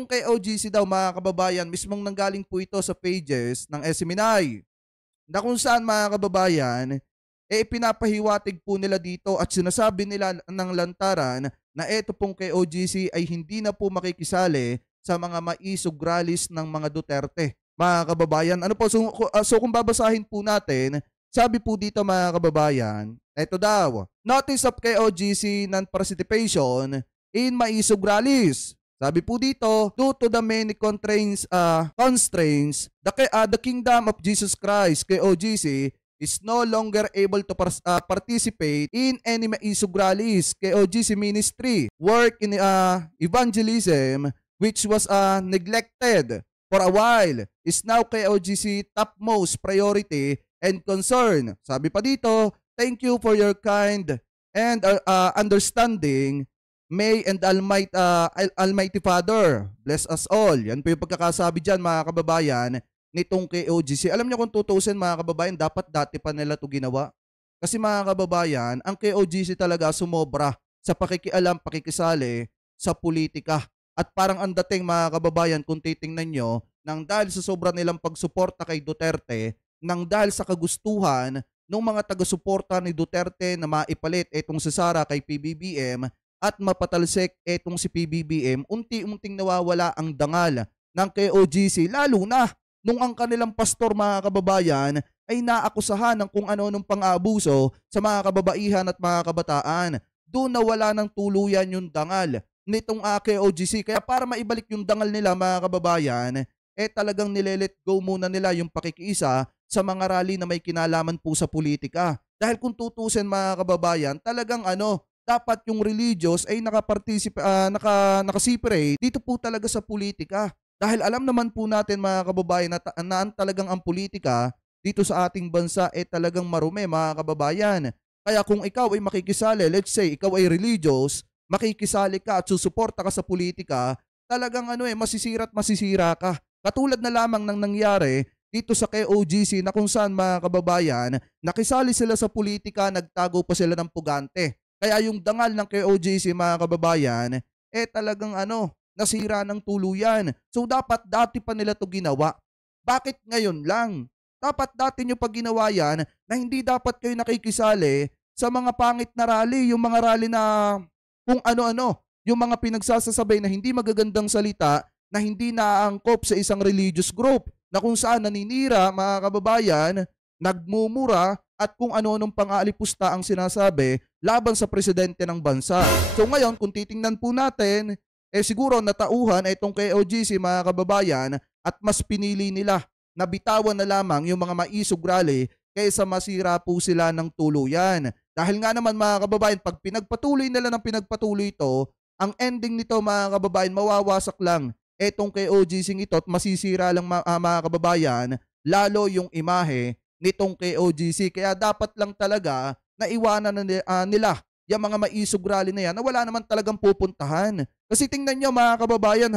Itong kay OGC daw mga kababayan, mismong nanggaling po ito sa pages ng SMNI na kung saan mga kababayan, pinapahiwatig po nila dito at sinasabi nila ng lantaran na ito pong kay OGC ay hindi na po makikisali sa mga maisog rallies ng mga Duterte. Mga kababayan, ano po, so kung babasahin po natin, sabi po dito mga kababayan, ito daw, notice of kay OGC non-participation in maisog rallies. Sabi po dito, due to the many constraints, the Kingdom of Jesus Christ, KOGC, is no longer able to participate in any maisog rallies. KOGC ministry work in evangelism, which was neglected for a while, is now KOGC topmost priority and concern. Sabi pa dito, thank you for your kind and understanding. May and Almighty Father, bless us all. Yan po yung pagkakasabi dyan mga kababayan nitong KOGC. Alam niyo kung tutusin mga kababayan, dapat dati pa nila ito ginawa. Kasi mga kababayan, ang KOGC talaga sumobra sa pakikialam, pakikisali sa politika. At parang ang dating mga kababayan kung titingnan nyo, nang dahil sa sobra nilang pagsuporta kay Duterte, nang dahil sa kagustuhan ng mga taga-suporta ni Duterte na maipalit itong si Sara kay PBBM, at mapatalsik etong si PBBM, unti-unting nawawala ang dangal ng KOGC, lalo na nung ang kanilang pastor mga kababayan ay naakusahan ng kung ano-anong pang-aabuso sa mga kababaihan at mga kabataan. Doon nawala ng tuluyan yung dangal nitong KOGC. Kaya para maibalik yung dangal nila mga kababayan, talagang nilelet go muna nila yung pakikiisa sa mga rally na may kinalaman po sa politika. Dahil kung tutusin mga kababayan, talagang dapat yung religious ay nakaseparate dito po talaga sa politika. Dahil alam naman po natin mga kababayan na talagang ang politika dito sa ating bansa talagang marumi mga kababayan. Kaya kung ikaw ay makikisali, let's say ikaw ay religious, makikisali ka at susuporta ka sa politika, talagang masisira at masisira ka. Katulad na lamang ng nangyari dito sa KOGC na kung saan mga kababayan, nakisali sila sa politika, nagtago pa sila ng pugante. Kaya yung dangal ng KOGC mga kababayan, talagang nasira ng tuluyan. So dapat dati pa nila to ginawa. Bakit ngayon lang? Dapat dati nyo pa ginawa yan na hindi dapat kayo nakikisali sa mga pangit na rally, yung mga rally na kung ano-ano, yung mga pinagsasasabay na hindi magagandang salita na hindi naangkop sa isang religious group na kung saan naninira mga kababayan, nagmumura at kung ano-anong pang-aalipusta ang sinasabi laban sa presidente ng bansa. So ngayon, kung titingnan po natin, siguro natauhan itong KOGC mga kababayan at mas pinili nila na bitawan na lamang yung mga maisog rally kaysa masira po sila ng tuluyan. Dahil nga naman mga kababayan, pag pinagpatuloy nila ng pinagpatuloy ito, ang ending nito mga kababayan, mawawasak lang itong KOGC ito at masisira lang mga kababayan, lalo yung imahe nitong KOGC. Kaya dapat lang talaga na iwanan na nila yung mga maisog rally na yan na wala naman talagang pupuntahan. Kasi tingnan nyo mga kababayan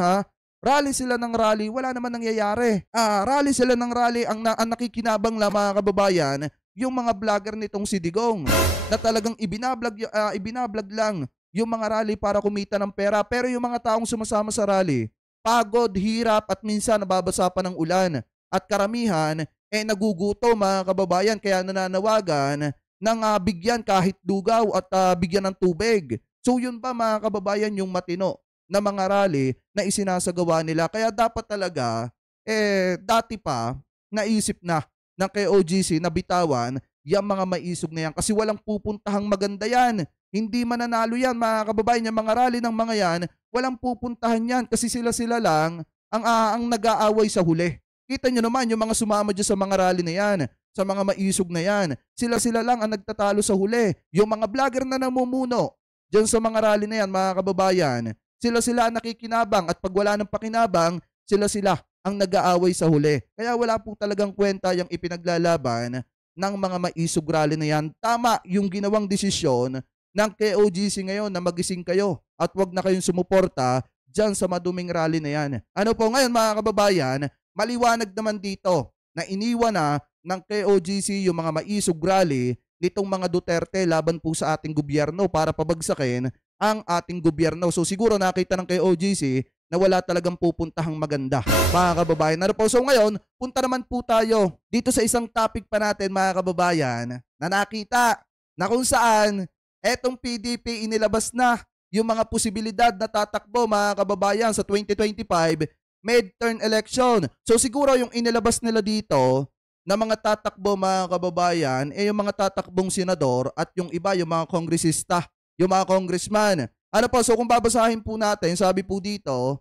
rally sila ng rally, wala naman nangyayari. Rally sila ng rally, ang nakikinabang lang mga kababayan, yung mga vlogger nitong si Digong na talagang ibinablog lang yung mga rally para kumita ng pera. Pero yung mga taong sumasama sa rally, pagod, hirap at minsan nababasa pa ng ulan. At karamihan nagugutom mga kababayan, kaya nananawagan ng bigyan kahit dugaw at bigyan ng tubig. So yun ba mga kababayan yung matino na mga rally na isinasagawa nila. Kaya dapat talaga dati pa naisip na ng KOGC na bitawan yung mga maisog na yan kasi walang pupuntahang maganda yan. Hindi mananalo yan mga kababayan, yung mga rally ng mga yan, walang pupuntahan yan kasi sila-sila lang ang nag-aaway sa huli. Kita nyo naman yung mga sumama dyan sa mga rally na yan, sa mga maisog na yan. Sila-sila lang ang nagtatalo sa huli. Yung mga vlogger na namumuno dyan sa mga rally na yan, mga kababayan, sila-sila ang nakikinabang at pag wala ng pakinabang, sila-sila ang nag-aaway sa huli. Kaya wala po talagang kwenta yung ipinaglalaban ng mga maisog rally na yan. Tama yung ginawang desisyon ng KOGC ngayon na magising kayo at wag na kayong sumuporta dyan sa maduming rally na yan. Ano po ngayon mga kababayan, maliwanag naman dito na iniwan na ng KOGC yung mga maisog rally nitong mga Duterte laban po sa ating gobyerno para pabagsakin ang ating gobyerno. So siguro nakita ng KOGC na wala talagang pupuntahang maganda, mga kababayan. Ano po? So ngayon, punta naman po tayo dito sa isang topic pa natin, mga kababayan, na nakita na kung saan etong PDP inilabas na yung mga posibilidad na tatakbo, mga kababayan, sa 2025 midterm election. So siguro yung inilabas nila dito na mga tatakbo, mga kababayan, yung mga tatakbong senador at yung iba, yung mga kongresista, yung mga congressman. Ano po, so kung babasahin po natin, sabi po dito,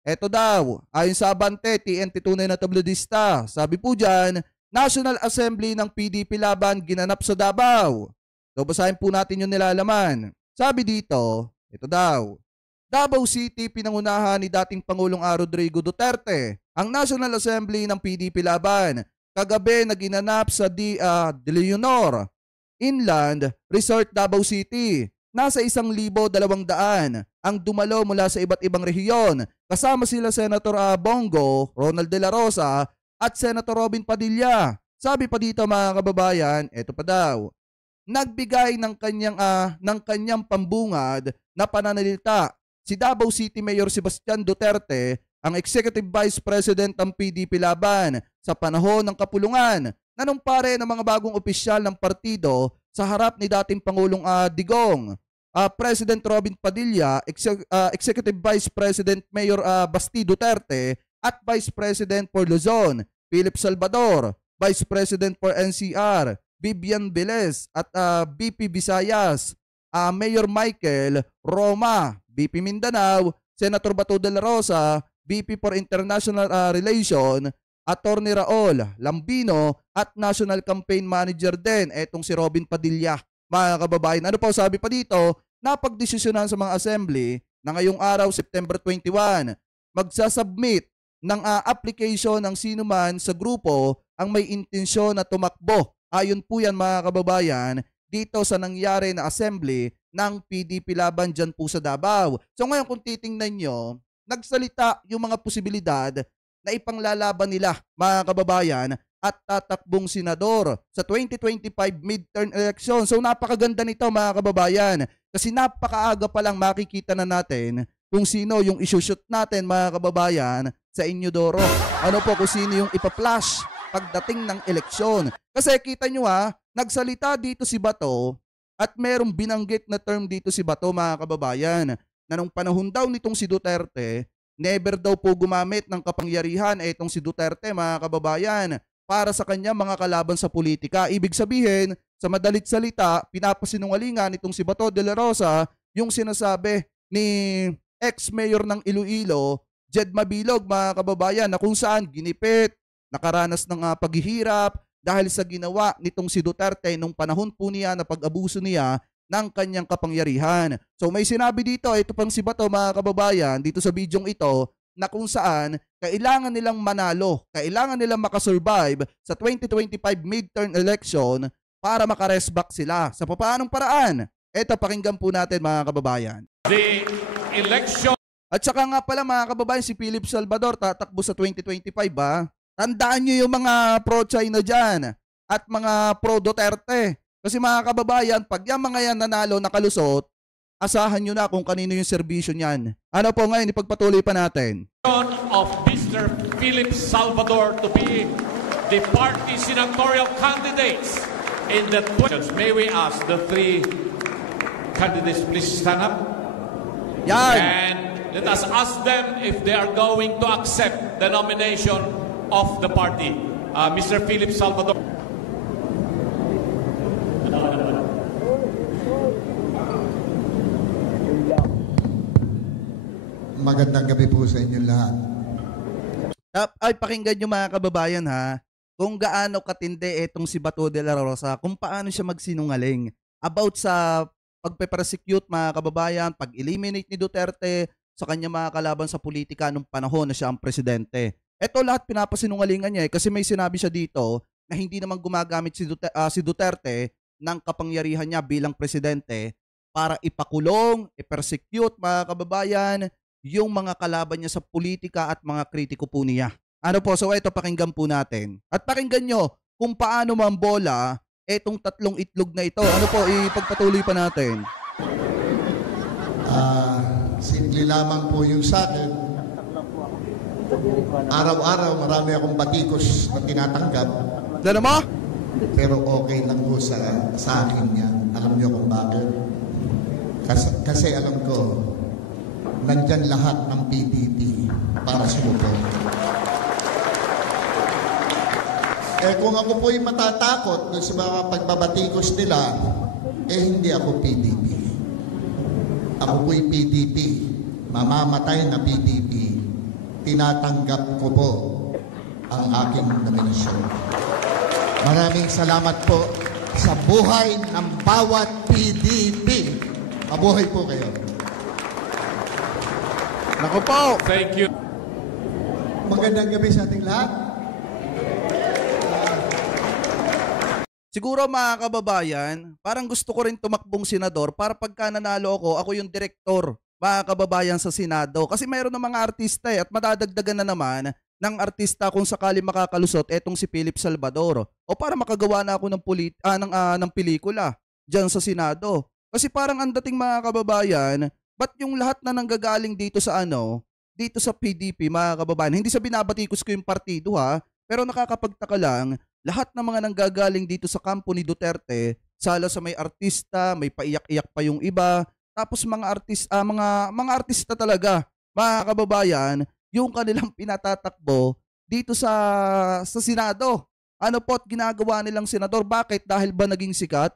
eto daw, ayon sa Abante, TNT tunay na tabloidista, sabi po dyan, National Assembly ng PDP laban ginanap sa Davao. So basahin po natin yung nilalaman. Sabi dito, ito daw, Davao City pinangunahan ni dating Pangulong Rodrigo Duterte ang National Assembly ng PDP laban. Kagabi na ginanap sa De Leonor Inland Resort, Davao City. Nasa 1,200 ang dumalo mula sa iba't ibang rehiyon. Kasama sila Senator Bongo, Ronald De La Rosa at Senator Robin Padilla. Sabi pa dito, mga kababayan, eto pa daw, nagbigay ng kanyang pambungad na pananalita si Davao City Mayor Sebastian Duterte, ang Executive Vice President ng PDP laban sa panahon ng kapulungan. Nanumpare ng mga bagong opisyal ng partido sa harap ni dating Pangulong Digong, President Robin Padilla, Executive Vice President Mayor Basti Duterte at Vice President for Luzon, Philip Salvador, Vice President for NCR, Vivian Velez at BP Visayas, Mayor Michael Roma, BP Mindanao, Senator Bato de la Rosa, BP for International Relation, Attorney Raul Lambino at National Campaign Manager din, etong si Robin Padilla, mga kababayan. Ano po sabi pa dito, napagdesisyonan sa mga assembly na ngayong araw, September 21, magsasubmit ng application ng sino man sa grupo ang may intensyon na tumakbo. Ayon po yan, mga kababayan, dito sa nangyari na assembly ng PDP laban dyan po sa Davao. So ngayon kung titingnan nyo, nagsalita yung mga posibilidad na ipanglalaban nila, mga kababayan, at tatakbong senador sa 2025 midterm election. So napakaganda nito, mga kababayan, kasi napakaaga pa lang makikita na natin kung sino yung isushoot natin, mga kababayan, sa Inodoro. Ano po, kung sino yung ipa-flash pagdating ng eleksyon. Kasi kita nyo nagsalita dito si Bato at merong binanggit na term dito si Bato, mga kababayan, na nung panahon daw nitong si Duterte, never daw po gumamit ng kapangyarihan itong si Duterte, mga kababayan, para sa kanya mga kalaban sa politika. Ibig sabihin, sa madalit salita, pinapasinungalingan itong si Bato de la Rosa yung sinasabi ni ex-mayor ng Iloilo, Jed Mabilog, mga kababayan, na kung saan ginipit, nakaranas ng paghihirap dahil sa ginawa nitong si Duterte nung panahon po niya na pag-abuso niya ng kanyang kapangyarihan. So may sinabi dito, ito pang si Bato, mga kababayan, dito sa bidyong ito, na kung saan kailangan nilang manalo, kailangan nilang makasurvive sa 2025 midterm election para makaresback sila. Sa papaanong paraan? Ito, pakinggan po natin, mga kababayan. The election. At saka nga pala, mga kababayan, si Philip Salvador tatakbo sa 2025 Tandaan nyo yung mga pro-China dyan at mga pro-Duterte. Kasi mga kababayan, pag yung mga yan nanalo, nakalusot, asahan nyo na kung kanino yung serbisyo niyan. Ano po ngayon, ipagpatuloy pa natin. Of Mr. Philip Salvador to be the party senatorial candidates in the questions. May we ask the three candidates please stand up? Yan. And let us ask them if they are going to accept the nomination of the party. Mr. Philip Salvador. Magandang gabi po sa inyong lahat. Ay, pakinggan nyo mga kababayan kung gaano katindi itong si Bato de la Rosa, kung paano siya magsinungaling about sa pagpe-persecute, mga kababayan, pag-eliminate ni Duterte sa kanya mga kalaban sa politika nung panahon na siya ang presidente. Ito lahat pinapasinungalingan niya kasi may sinabi siya dito na hindi naman gumagamit si Duterte ng kapangyarihan niya bilang presidente para ipakulong, i-persecute, mga kababayan, yung mga kalaban niya sa politika at mga kritiko po niya. Ano po, so ito pakinggan po natin. At pakinggan nyo kung paano mambola etong tatlong itlog na ito. Ano po, ipagpatuloy pa natin. Simple lamang po yung sa akin. Araw-araw marami akong batikos na tinatanggap, Dala mo? pero okay lang po sa akin yan. Alam niyo kung bakit? Kasi alam ko, nandyan lahat ng PDP para sumuko. Kung ako po'y matatakot sa mga pagbabatikos nila, hindi ako PDP. Ako po'y PDP. Mamamatay na PDP. Tinatanggap ko po ang aking nominasyon. Maraming salamat po sa buhay ng bawat PDP. Mabuhay po kayo. Naku po. Thank you. Magandang gabi sa ating lahat. Siguro mga kababayan, parang gusto ko rin tumakbong senador para pagka nanalo ako yung direktor, mga kababayan, sa Senado. Kasi mayroon ng mga artista at madadagdagan na naman ng artista kung sakali makakalusot etong si Philip Salvador. O para makagawa na ako ng pelikula dyan sa Senado. Kasi parang ang dating mga kababayan, ba't yung lahat na nanggagaling dito sa dito sa PDP, mga kababayan, hindi sa binabatikos ko yung partido ha, pero nakakapagtaka lang, lahat ng mga nanggagaling dito sa kampo ni Duterte, sala sa may artista, may paiyak-iyak pa yung iba, tapos mga artista talaga, mga kababayan, yung kanilang pinatatakbo dito sa Senado. Ano po't ginagawa nilang senador? Bakit? Dahil ba naging sikat?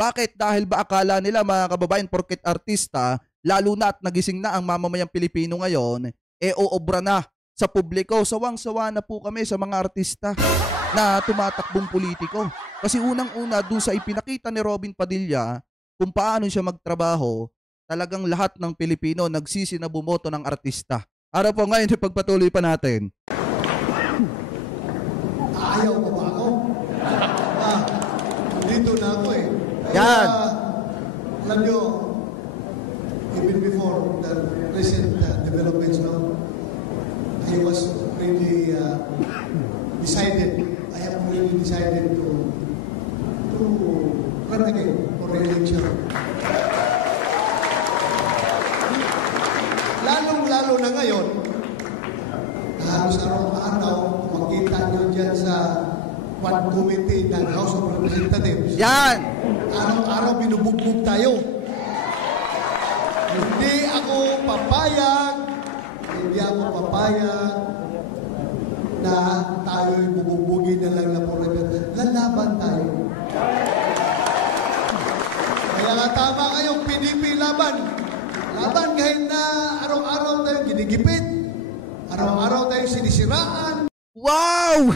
Bakit? Dahil ba akala nila, mga kababayan, porket artista, lalo na at nagising na ang mamamayang Pilipino ngayon, uobra na sa publiko. Sawang-sawa na po kami sa mga artista na tumatakbong politiko. Kasi unang-una dun sa ipinakita ni Robin Padilla kung paano siya magtrabaho, talagang lahat ng Pilipino nagsisi na bumoto ng artista. Araw po ngayon, pagpatuloy pa natin. Ayaw mo ba ako? Dito na ako eh. Yan. Alam nyo, even before the recent developments, no, I was really decided, I have really decided to run again for re-election. Lalong-lalo na ngayon, halos araw-araw, makita nyo dyan sa Quad Committee ng House of Representatives. Yan! Araw-araw binubugbog tayo. Hindi ako papayag na tayo'y bubugbugin na lang na forever. Lalaban tayo. Kaya nga tama kayong PDP laban. Laban kahit na araw-araw tayo ginigipit. Araw-araw tayo sinisiraan. Wow!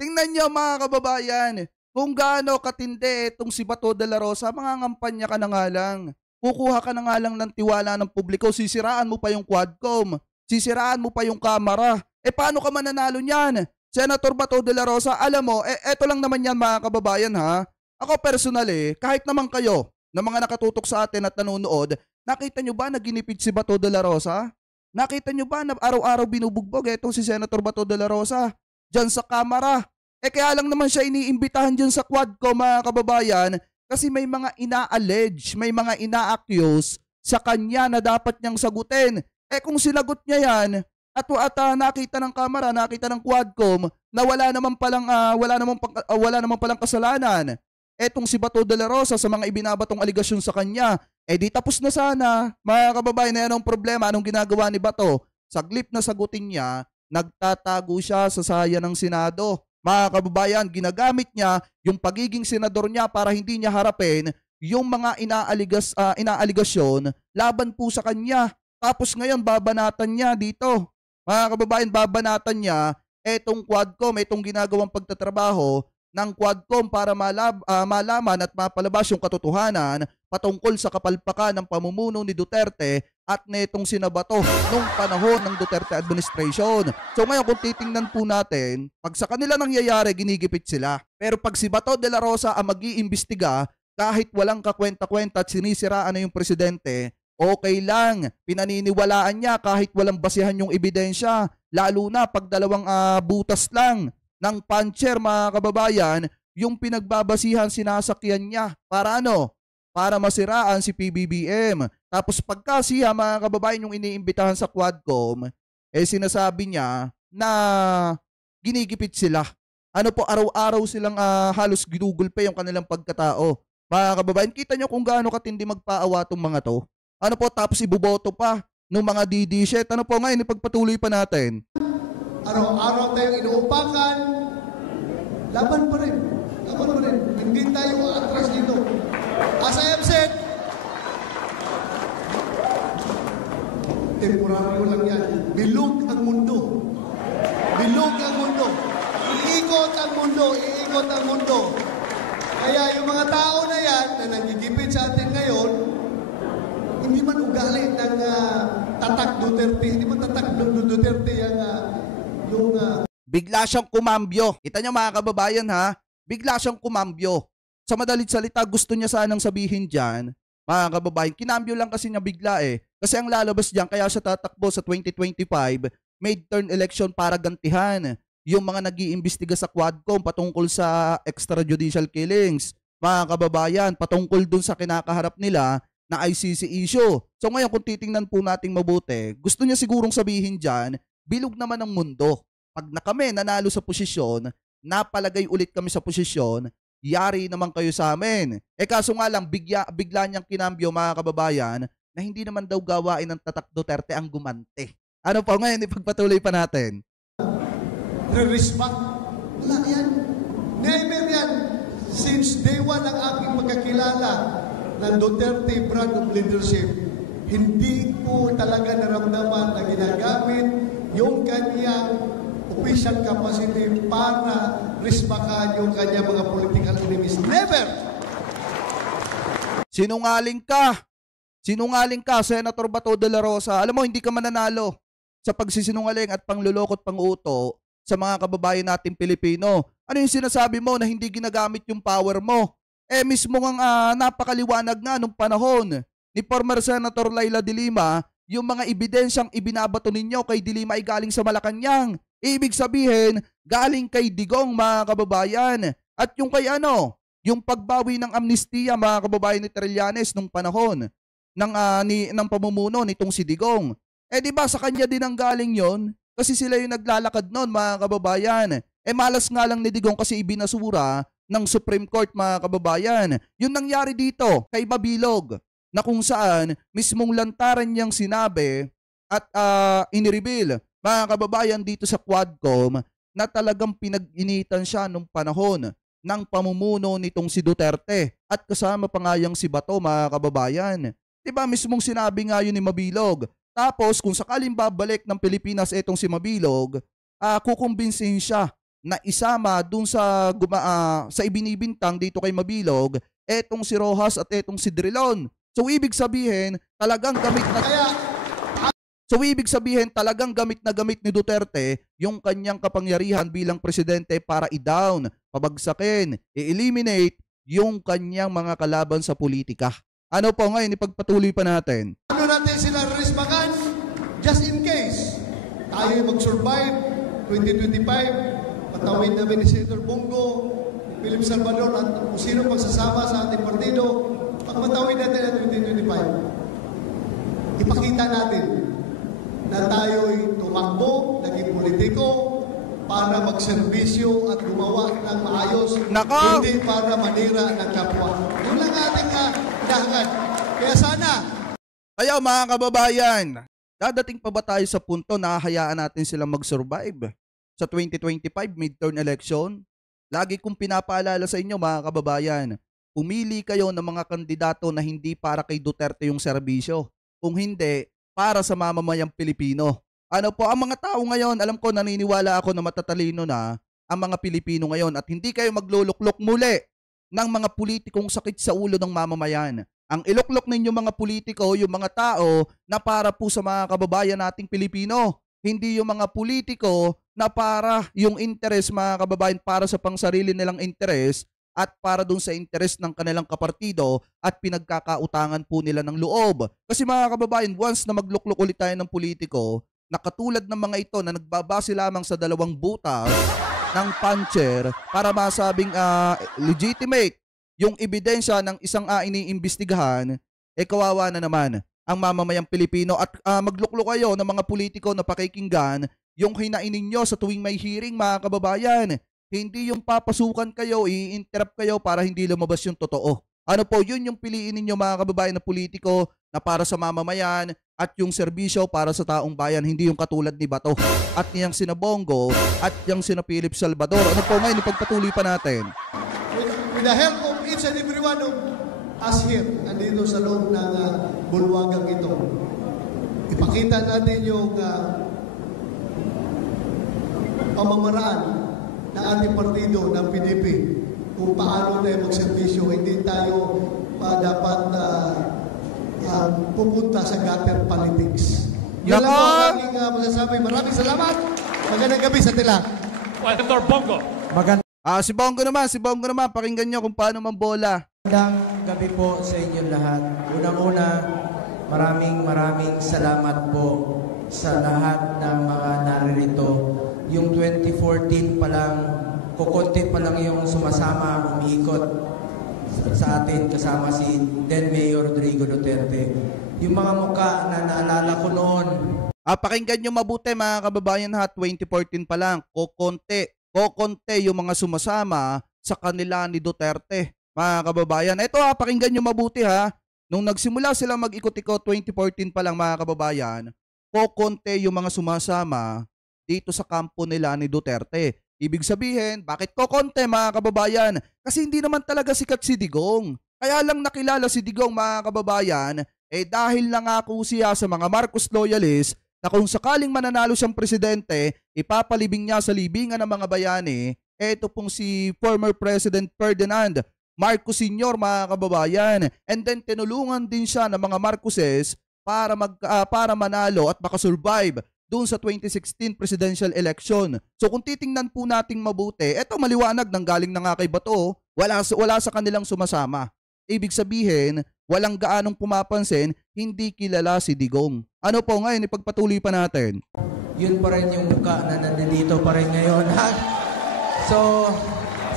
Tingnan niyo, mga kababayan, kung gaano katindi itong si Bato de la Rosa, mangangampanya ka na nga lang. Kukuha ka na nga lang ng tiwala ng publiko, sisiraan mo pa yung Quadcom, sisiraan mo pa yung Kamara. Paano ka mananalo niyan? Senator Bato de la Rosa, alam mo, eto lang naman yan, mga kababayan ha. Ako personally, kahit naman kayo, na mga nakatutok sa atin at nanonood, nakita nyo ba na ginipid si Bato de la Rosa? Nakita nyo ba na araw-araw binubugbog itong si Senator Bato de la Rosa dyan sa Kamara? Kaya lang naman siya iniimbitahan dyan sa Quadcom, mga kababayan, kasi may mga ina-allege, may mga ina-accuse sa kanya na dapat niyang sagutin. Kung sinagot niya yan, at nakita ng Kamara, nakita ng Quadcom na wala naman palang kasalanan etong si Bato de la Rosa sa mga ibinabatong aligasyon sa kanya, di tapos na sana. Mga kababayan, na yan ang problema. Anong ginagawa ni Bato? Saglip na sagutin niya, nagtatago siya sa saya ng Senado. Mga kababayan, ginagamit niya yung pagiging senador niya para hindi niya harapin yung mga inaaligasyon laban po sa kanya. Tapos ngayon, babanatan niya dito. Mga kababayan, babanatan niya etong Quadcom, etong ginagawang pagtatrabaho ng Quadcom para malaman at mapalabas yung katotohanan patungkol sa kapalpakan ng pamumuno ni Duterte at netong sina Bato nung panahon ng Duterte administration. So ngayon kung titingnan po natin, pag sa kanila nangyayari, ginigipit sila. Pero pag si Bato de la Rosa ang mag-iimbestiga, kahit walang kakwenta-kwenta at sinisiraan na yung presidente, okay lang. Pinaniniwalaan niya kahit walang basihan yung ebidensya. Lalo na pag dalawang butas lang ng puncher, mga kababayan, yung pinagbabasihan, sinasakyan niya para para masiraan si PBBM. Tapos pagka siya, mga kababayan, yung iniimbitahan sa Quadcom, sinasabi niya na ginigipit sila. Ano po, araw-araw silang halos ginugulpe yung kanilang pagkatao. Mga kababayan, kita nyo kung gaano katindi magpaawa tong mga to. Ano po, tapos iboboto pa ng mga DD-shit. Ano po ngayon, ipagpatuloy pa natin. Araw-araw tayong inuupakan, laban pa rin. Laban pa rin. Hindi tayo atras dito. As I have said, temporaryo lang yan. Bilog ang mundo. Bilog ang mundo. Iikot ang mundo. Iikot ang mundo. Kaya yung mga tao na yan na nangigipit sa atin ngayon, hindi man ugali ng tatak Duterte. Hindi man tatak Duterte yung bigla siyang kumambyo. Kita nyo mga kababayan ha, bigla siyang kumambyo. Sa madalit salita, gusto niya sanang sabihin dyan, mga kababayan, kinambyo lang kasi niya bigla Kasi ang lalabas dyan, kaya siya tatakbo sa 2025, midterm election para gantihan yung mga nag-iimbestiga sa Quadcom patungkol sa extrajudicial killings. Mga kababayan, patungkol dun sa kinakaharap nila na ICC issue. So ngayon kung titingnan po nating mabuti, gusto niya sigurong sabihin dyan, bilog naman ang mundo. Pag na kami nanalo sa posisyon, napalagay ulit kami sa posisyon, yari naman kayo sa amin. Kaso nga lang, bigla niyang kinambyo mga kababayan na hindi naman daw gawain ng tatak Duterte ang gumante. Ano po ngayon, ipagpatuloy pa natin. Re-respect. Wala yan. Never yan. Since day one ang aking pagkakilala ng Duterte brand of leadership, hindi ko talaga naramdaman na ginagamit yung kanyang official capacity para rispakan yung kanyang mga political enemies. Never! Sinungaling ka! Sinungaling ka, Senator Bato de la Rosa. Alam mo, hindi ka mananalo sa pagsisinungaling at panglulokot panguto sa mga kababayan nating Pilipino. Ano yung sinasabi mo na hindi ginagamit yung power mo? Mismo ang napakaliwanag nga nung panahon ni former Senator Laila de Lima, yung mga ebidensyang ibinabato ninyo kay de Lima ay galing sa Malacanang. Ibig sabihin, galing kay Digong mga kababayan. At yung kay yung pagbawi ng amnestiya mga kababayan ni Trillanes nung panahon ng pamumuno nitong si Digong. Di ba sa kanya din ang galing yon? Kasi sila yung naglalakad noon mga kababayan. Malas nga lang ni Digong kasi ibinasura ng Supreme Court mga kababayan. Yung nangyari dito kay Mabilog na kung saan mismong lantaran niyang sinabi at inireveal mga kababayan dito sa Quadcom na talagang pinag-initan siya nung panahon ng pamumuno nitong si Duterte at kasama pa nga yung si Bato mga kababayan. Diba mismong sinabi nga yun ni Mabilog. Tapos kung sakaling babalik ng Pilipinas itong si Mabilog, kukumbinsihin siya na isama dun sa ibinibintang dito kay Mabilog etong si Rojas at etong si Drilon. So ibig sabihin talagang gamit na gamit ni Duterte yung kanyang kapangyarihan bilang presidente para i-down, pabagsakin, i-eliminate yung kanyang mga kalaban sa politika. Ano po ngayon, ipagpatuloy pa natin. Ano natin sila rispakan? Just in case tayo mag-survive 2025, patawid namin ni Senator Bongo, Philip Salvador at kung sino pagsasama sa ating partido, pag matawid natin ang 2025, ipakita natin na tayo'y tumakbo, naging politiko, para magserbisyo at gumawa ng maayos, hindi para manira ng kapwa. Yun lang ating dahangan. Kaya sana. Ayaw mga kababayan, dadating pa ba tayo sa punto na hayaan natin silang mag-survive sa 2025 midterm election? Lagi kong pinapaalala sa inyo mga kababayan, pumili kayo ng mga kandidato na hindi para kay Duterte yung serbisyo. Kung hindi, para sa mamamayang Pilipino. Ang mga tao ngayon, alam ko naniniwala ako na matatalino na ang mga Pilipino ngayon at hindi kayo magluluklok muli ng mga politikong sakit sa ulo ng mamamayan. Ang iluklok ninyo mga politiko, yung mga tao na para po sa mga kababayan nating Pilipino. Hindi yung mga politiko na para yung interes mga kababayan para sa pangsarili nilang interes at para dun sa interes ng kanilang kapartido at pinagkakautangan po nila ng loob. Kasi mga kababayan, once na magluklok ulit tayo ng politiko, na katulad ng mga ito na nagbabase lamang sa dalawang butas ng puncher para masabing legitimate yung ebidensya ng isang iniimbestigahan, kawawa na naman ang mamamayang Pilipino at magluklok kayo ng mga politiko na pakikinggan yung hinainin nyo sa tuwing may hearing, mga kababayan. Hindi yung papasukan kayo, i-interrupt kayo para hindi lumabas yung totoo. Ano po, yun yung piliin ninyo, mga kababayan, na politiko na para sa mamamayan at yung serbisyo para sa taong bayan, hindi yung katulad ni Bato at niyang sina Bongo at yung sina Philip Salvador. Ano po ngayon, ipagpatuloy pa natin. With the help of each and every one of us here, nandito sa loob ng bulwagang ito, ipakita natin yung pamamaraan ng ating partido ng PDP kung paano tayo magserbisyo. Hindi tayo dapat pupunta sa gutter politics. Yun lang po ang aking masasabi. Maraming salamat. Magandang gabi sa tila. Senator Bongo. Si Bongo naman, pakinggan nyo kung paano mambola. Magandang gabi po sa inyong lahat. Unang-una, maraming salamat po sa lahat ng mga naririto. Yung 2014 pa lang, kukunti pa lang yung sumasama, umiikot sa atin kasama si then Mayor Rodrigo Duterte. Yung mga mukha na naalala ko noon. Pakinggan nyo mabuti, mga kababayan, 2014 pa lang, kukonti yung mga sumasama sa kanila ni Duterte, mga kababayan. Ito pakinggan nyo mabuti nung nagsimula sila mag-ikot-ikot 2014 pa lang, mga kababayan, kukonti yung mga sumasama dito sa kampo nila ni Duterte. Ibig sabihin, bakit kukonti, mga kababayan? Kasi hindi naman talaga sikat si Digong. Kaya lang nakilala si Digong, mga kababayan, dahil nangako siya sa mga Marcos loyalists na kung sakaling mananalo siyang presidente, ipapalibing niya sa libingan ng mga bayani, ito pong si former President Ferdinand Marcos Sr., mga kababayan. And then tinulungan din siya ng mga Marcoses para manalo at makasurvive doon sa 2016 presidential election. So kung titingnan po nating mabuti, eto maliwanag nang galing na nga kay Bato, wala sa kanilang sumasama. Ibig sabihin, walang gaanong pumapansin, hindi kilala si Digong. Ano po ngayon, ipagpatuloy pa natin. Yun pa rin yung mukha na nandito pa rin ngayon. So,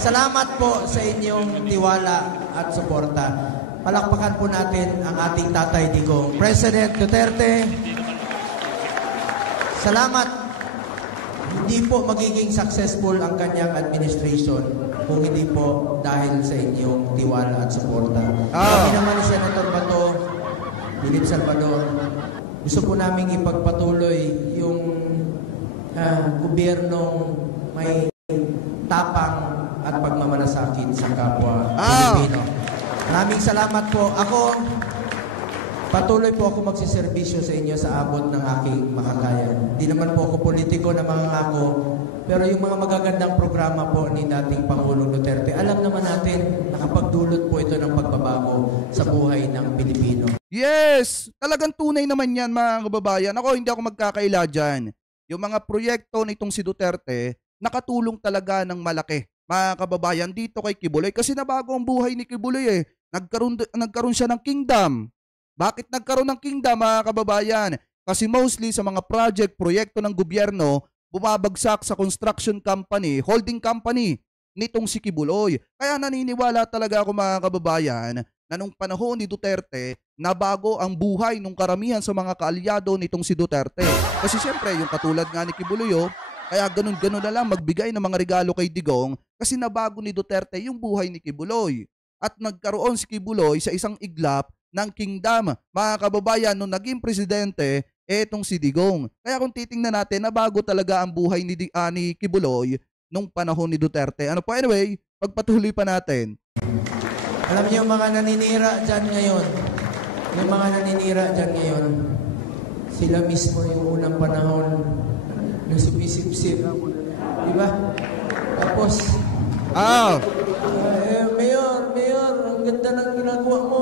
salamat po sa inyong tiwala at suporta. Palakpakan po natin ang ating Tatay Digong. President Duterte, salamat. Hindi po magiging successful ang kanyang administration kung hindi po dahil sa inyong tiwala at suporta. Kami naman ni Senator Bato, Philip Salvador, gusto po namin ipagpatuloy yung gobyernong may tapang at pagmamalasakit sa kapwa Pilipino. Maraming salamat po. Patuloy po ako magsiservisyo sa inyo sa abot ng aking makakaya. Hindi naman po ako politiko na mangangako, pero yung mga magagandang programa po ni dating Pangulong Duterte, alam naman natin nakapagdulot po ito ng pagbabago sa buhay ng Pilipino. Yes! Talagang tunay naman yan, mga kababayan. Hindi ako magkakaila dyan. Yung mga proyekto nitong si Duterte, nakatulong talaga ng malaki, mga kababayan, dito kay Kibuloy. Kasi nabago ang buhay ni Kibuloy Nagkaroon siya ng kingdom. Bakit nagkaroon ng kingdom, mga kababayan? Kasi mostly sa mga proyekto ng gobyerno, bumabagsak sa construction company, holding company nitong si Kibuloy. Kaya naniniwala talaga ako, mga kababayan, na nung panahon ni Duterte, nabago ang buhay ng karamihan sa mga kaalyado nitong si Duterte. Kasi siyempre, yung katulad nga ni Kibuloy, kaya ganun-ganun na lang magbigay ng mga regalo kay Digong kasi nabago ni Duterte yung buhay ni Kibuloy. At nagkaroon si Kibuloy sa isang iglap ng kingdom, mga kababayan, nung naging presidente, etong si Digong. Kaya kung titingnan natin, nabago talaga ang buhay ni Kibuloy nung panahon ni Duterte. Anyway, pagpatuloy pa natin. Alam niyo yung mga naninira dyan ngayon, sila mismo yung unang panahon na sumisipsip. Diba? Tapos, Mayor, ang ganda ng ginagawa mo.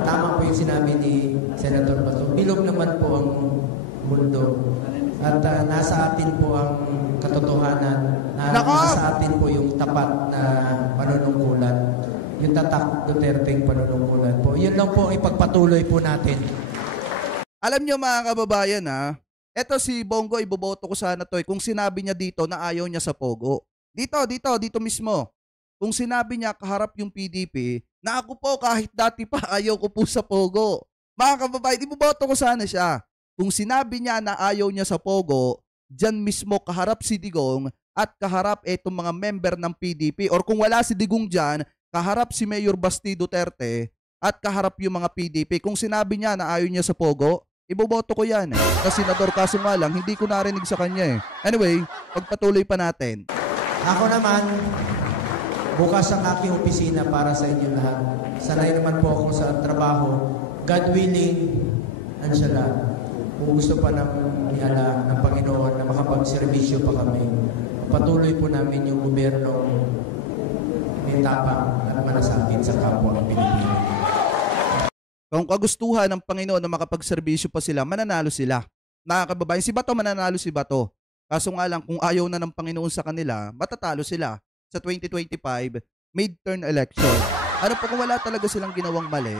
Tama po yung sinabi ni Senator Bato. Bilog naman po ang mundo. At nasa atin po ang katotohanan. Nasa atin po yung tapat na panunungkulan. Yung tatak Duterte'ng panunungkulan po. Yun lang po ipagpatuloy po natin. Alam nyo, mga kababayan, eto si Bongo, iboboto ko sana to kung sinabi niya dito na ayaw niya sa Pogo. Dito mismo. kung sinabi niya kaharap yung PDP, na ako po kahit dati pa ayaw ko po sa Pogo. Mga kababayan, iboboto ko sana siya. Kung sinabi niya na ayaw niya sa Pogo, dyan mismo kaharap si Digong at kaharap itong mga member ng PDP. Or kung wala si Digong dyan, kaharap si Mayor Basti Duterte at kaharap yung mga PDP. Kung sinabi niya na ayaw niya sa Pogo, iboboto ko yan. Kasi senador, kaso nga lang, hindi ko narinig sa kanya eh. Anyway, pagpatuloy pa natin. Ako naman, bukas ang aking opisina para sa inyo lahat. Sanay naman po ako sa trabaho. God willing, ansala. Kung gusto pa ng niala ng Panginoon na makapagserbisyo pa kami, patuloy po namin yung gobyerno may tapang at malasakit sa kapwa ng Pilipino. Kung kagustuhan ng Panginoon na makapagserbisyo pa sila, mananalo sila. Mga kababayan, si Bato mananalo si Bato. Kaso nga lang, kung ayaw na ng Panginoon sa kanila, matatalo sila sa 2025 midterm election. Ano po kung wala talaga silang ginawang mali,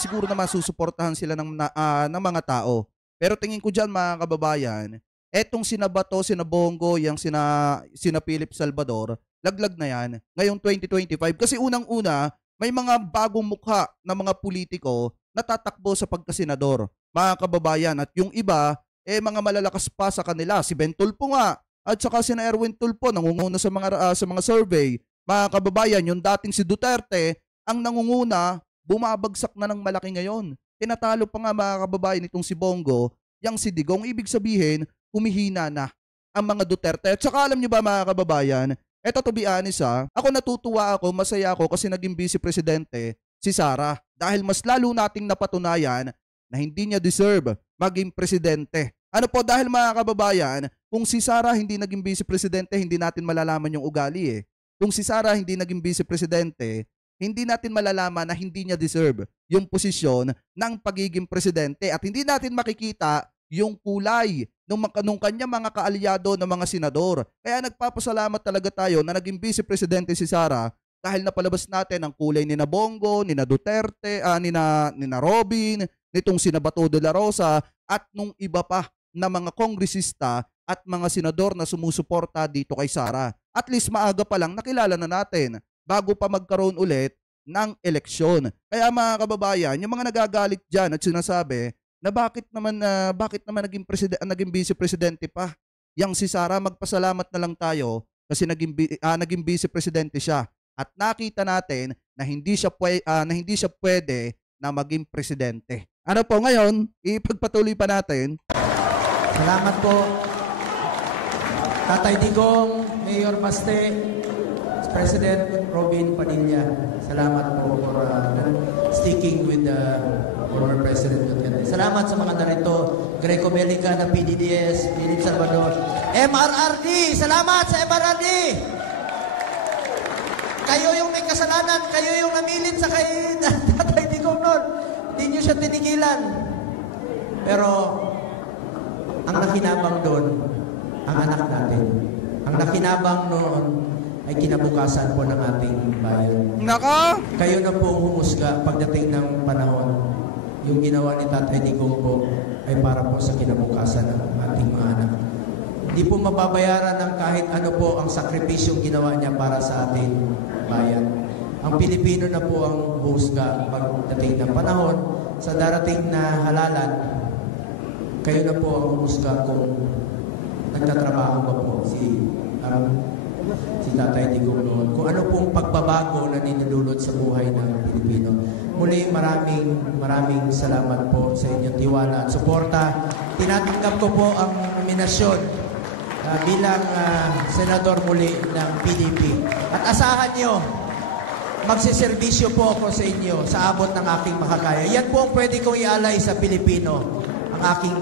siguro naman susuportahan sila ng mga tao. Pero tingin ko dyan mga kababayan, etong sina Bato, sina Bongo, yung sina Philip Salvador, laglag na yan ngayong 2025. Kasi unang-una, may mga bagong mukha na mga politiko na tatakbo sa pagkasenador, mga kababayan. At yung iba, mga malalakas pa sa kanila. Si Ben Tulfo nga, at saka si Erwin Tulfo, nangunguna sa mga survey. Mga kababayan, yung dating si Duterte, ang nangunguna, bumabagsak na ng malaki ngayon. Tinatalo pa nga mga kababayan itong si Bongo, yang si Digong. Ibig sabihin, humihina na ang mga Duterte. At saka alam nyo ba mga kababayan, eto to be honest ako natutuwa ako, masaya ako kasi naging vice presidente si Sara. Dahil mas lalo nating napatunayan na hindi niya deserve maging presidente. Ano po, dahil mga kababayan, kung si Sara hindi naging vice presidente, hindi natin malalaman yung ugali eh. Kung si Sara hindi naging vice presidente, hindi natin malalaman na hindi niya deserve yung posisyon ng pagiging presidente at hindi natin makikita yung kulay nung kanya mga kaalyado ng mga senador. Kaya nagpapasalamat talaga tayo na naging vice presidente si Sara dahil napalabas natin ang kulay ni na Bongo, ni na Duterte, ni na Robin, nitong sina Bato de la Rosa at nung iba pa na mga kongresista at mga senador na sumusuporta dito kay Sara. At least maaga pa lang nakilala na natin bago pa magkaroon ulit ng eleksyon. Kaya mga kababayan, yung mga nagagalit dyan at sinasabi na bakit naman naging vice presidente pa yang si Sara, magpasalamat na lang tayo kasi naging vice presidente siya at nakita natin na hindi siya pwede na maging presidente. Ano po ngayon, ipagpatuloy pa natin. Salamat po. Tatay Digong, Mayor Baste, President Robin Padilla. Salamat po for sticking with the former President Duterte. Salamat sa mga narito. Greco Belica ng PDDS, Philip Salvador. MRRD! Salamat sa MRRD! Kayo yung may kasalanan. Kayo yung namilit sa kay Tatay Digong noon. Hindi nyo siya tinigilan. Pero ang nakinabang doon, ang anak natin. Ang nakinabang noon ay kinabukasan po ng ating bayan. Naka! Kayo na po ang humusga pagdating ng panahon. Yung ginawa ni Tatay Digong po ay para po sa kinabukasan ng ating mga anak. Hindi po mababayaran ng kahit ano po ang sakripisyong ginawa niya para sa ating bayan. Ang Pilipino na po ang humusga pagdating ng panahon sa darating na halalan. Kayo na po ang humusga kung nagtatrabaho ba po si Tatay Digong noon. Kung ano pong pagbabago na ninululot sa buhay ng Pilipino. Muli, maraming salamat po sa inyong tiwala at suporta. Tinatanggap ko po ang nominasyon bilang senador muli ng PDP. At asahan nyo, magsiservisyo po ako sa inyo sa abot ng aking makakaya. Yan po ang pwede kong ialay sa Pilipino. Ang aking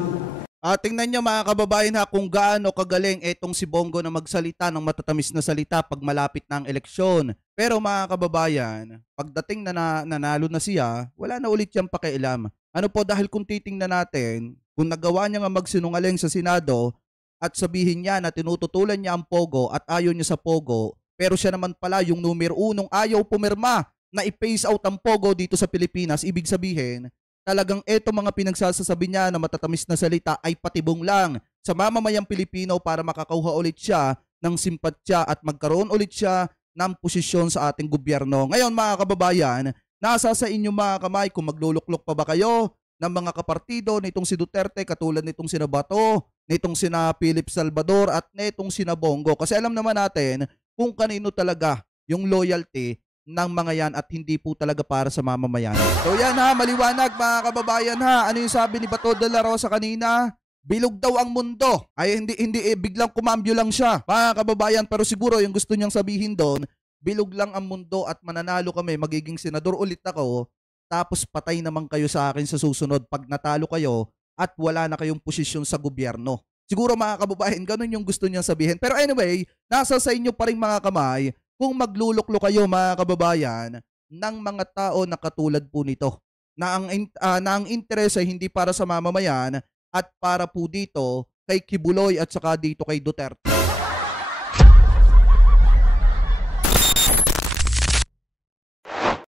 tingnan nyo mga kababayan kung gaano kagaling etong si Bongo na magsalita ng matatamis na salita pag malapit na ang eleksyon. Pero mga kababayan, pagdating na nanalo na siya, wala na ulit siyang pakialam. Ano po, dahil kung titingnan natin, kung nagawa niya nga magsinungaling sa Senado at sabihin niya na tinututulan niya ang Pogo at ayaw niya sa Pogo, pero siya naman pala yung numero 1 ayaw pumirma na i-phase out ang Pogo dito sa Pilipinas, ibig sabihin, talagang eto mga pinagsasasabi niya na matatamis na salita ay patibong lang sa mamamayang Pilipino para makakuha ulit siya ng simpatsya at magkaroon ulit siya ng posisyon sa ating gobyerno. Ngayon mga kababayan, nasa sa inyo mga kamay kung magluluklok pa ba kayo ng mga kapartido nitong si Duterte katulad nitong sina Bato, nitong sina Philip Salvador at nitong sina Bongo. Kasi alam naman natin kung kanino talaga yung loyalty ng mga yan at hindi po talaga para sa mamamayan. So yan ha, maliwanag mga kababayan ha. Ano yung sabi ni Bato de la Rosa kanina? Bilog daw ang mundo. Ay hindi biglang kumambyo lang siya. Mga kababayan, pero siguro yung gusto niyang sabihin doon, bilog lang ang mundo at mananalo kami, magiging senador ulit ako, tapos patay naman kayo sa akin sa susunod pag natalo kayo at wala na kayong posisyon sa gobyerno. Siguro mga kababayan, ganun yung gusto niyang sabihin. Pero anyway, nasa sa inyo pa rin mga kamay kung magluluklo kayo mga kababayan ng mga tao na katulad po nito. Na ang interes ay hindi para sa mamamayan at para po dito kay Kibuloy at saka dito kay Duterte.